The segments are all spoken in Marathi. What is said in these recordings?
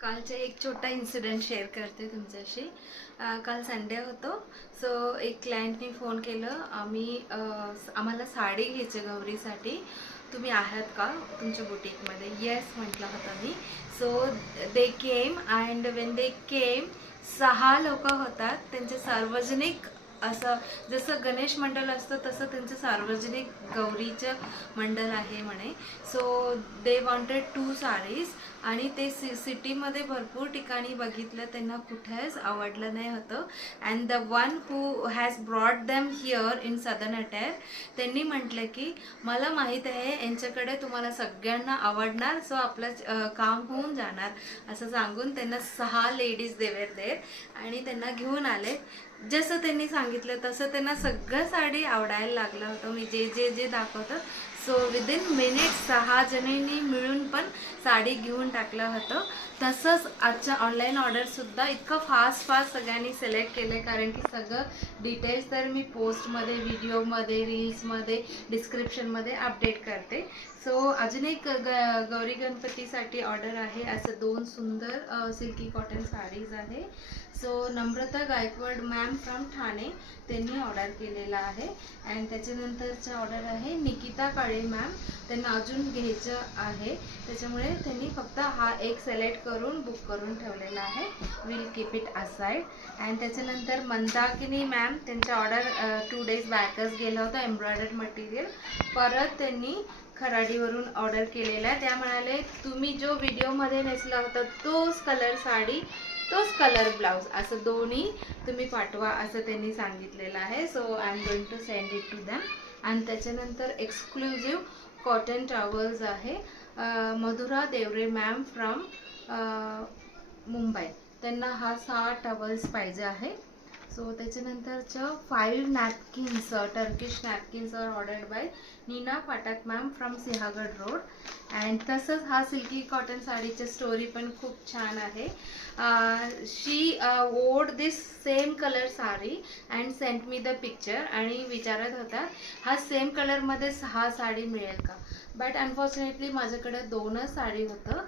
कालचा एक छोटा इन्सिडेंट शेअर करते तुमच्याशी. काल संडे होतो. सो एक क्लायंटनी फोन केलं. आम्हाला साडी घ्यायची गौरीसाठी. तुम्ही आहात का तुमच्या बुटीकमध्ये? येस म्हटलं होतं मी. So they came and when they came 6 लोक होतात. त्यांचे सार्वजनिक असं जसं गणेश मंडळ असतं तसं त्यांचं सार्वजनिक गौरीचं मंडळ आहे म्हणे. सो दे वॉन्टेड 2 साडीज आणि ते सिटीमध्ये भरपूर ठिकाणी बघितलं, त्यांना कुठेच आवडलं नाही होतं. And the one who has brought them here in southern attire, त्यांनी म्हटलं की मला माहीत आहे यांच्याकडे तुम्हाला सगळ्यांना आवडणार, सो आपलं काम होऊन जाणार असं सांगून त्यांना 6 लेडीज देवर देर आणि त्यांना घेऊन आले. जसं त्यांनी सांगितलं तसं त्यांना सगळं साडी आवडायला लागलं होतं. मी जे जे जे दाखवतं सो विदिन मिनिट 6 जणींनी मिळून पण साडी घेऊन टाकलं होतं. तसंच आजच्या ऑनलाईन ऑर्डरसुद्धा इतकं फास्ट सगळ्यांनी सिलेक्ट केले, कारण की सगळं डिटेल्स तर मी पोस्टमध्ये, व्हिडिओमध्ये, रील्समध्ये, डिस्क्रिप्शनमध्ये अपडेट करते. सो अजून एक गौरी गणपतीसाठी ऑर्डर आहे. असं 2 सुंदर सिल्की कॉटन साडीज आहे. So Namrata Gaikwad ma'am from Thane त्यांनी ऑर्डर केलेला आहे. अँड त्याच्यानंतरचं ऑर्डर आहे निकिता काळे मॅम, त्यांना अजून घ्यायचं आहे, त्याच्यामुळे त्यांनी फक्त हा एक सिलेक्ट करून बुक करून ठेवलेला आहे. Will keep it aside. And त्याच्यानंतर मंदाकिनी मॅम, त्यांचा ऑर्डर 2 डेज बॅकच गेला होता एम्ब्रॉयडर्ड मटेरियल. परत त्यांनी खराडीवरून ऑर्डर केलेला आहे. त्या म्हणाले तुम्ही जो व्हिडिओमध्ये नेसला होता तोच कलर साडी, तोच कलर ब्लाऊज, असं दोन्ही तुम्ही पाठवा असं त्यांनी सांगितलेलं आहे. So I am going to send it to them. आणि त्याच्यानंतर एक्सक्लुझिव्ह कॉटन टॉवल्स आहे. मधुरा देवरे मॅम फ्रॉम मुंबई, त्यांना हा 6 टॉवल्स पाहिजे आहे. सो त्याच्यानंतरचं 5 napkins, Turkish napkins are ordered by Nina Pathak ma'am from Sinhagad road. And तसंच हा सिल्की कॉटन साडीची स्टोरी पण खूप छान आहे. She wore this same colour sari and sent me the picture आणि विचारत होता हा सेम कलरमध्ये 6 साडी मिळेल का. बट अनफॉर्च्युनेटली माझ्याकडे 2च साडी होतं.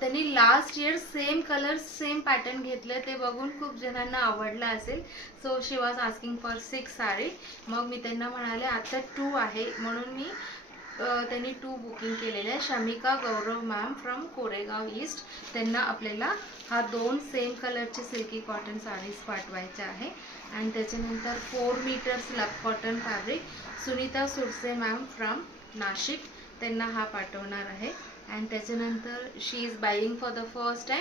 त्यांनी last year same colour same pattern घेतलं, ते बघून खूप जणांना आवडलं असेल. So she was asking for 6 sari. मग मी त्यांना म्हणाले आता 2 आहे म्हणून मी त्यांनी 2 बुकिंग केलेले आहे. शमिका गौरव मॅम फ्रॉम कोरेगाव ईस्ट, त्यांना आपल्याला हा 2 सेम कलरचे सिल्की कॉटन साडीज पाठवायच्या आहे. आणि त्याच्यानंतर 4 मीटर्स लक cotton fabric Sunita Surse ma'am from Nashik, त्यांना हा पाठवणार आहे. अँड त्याच्यानंतर she is buying for the first time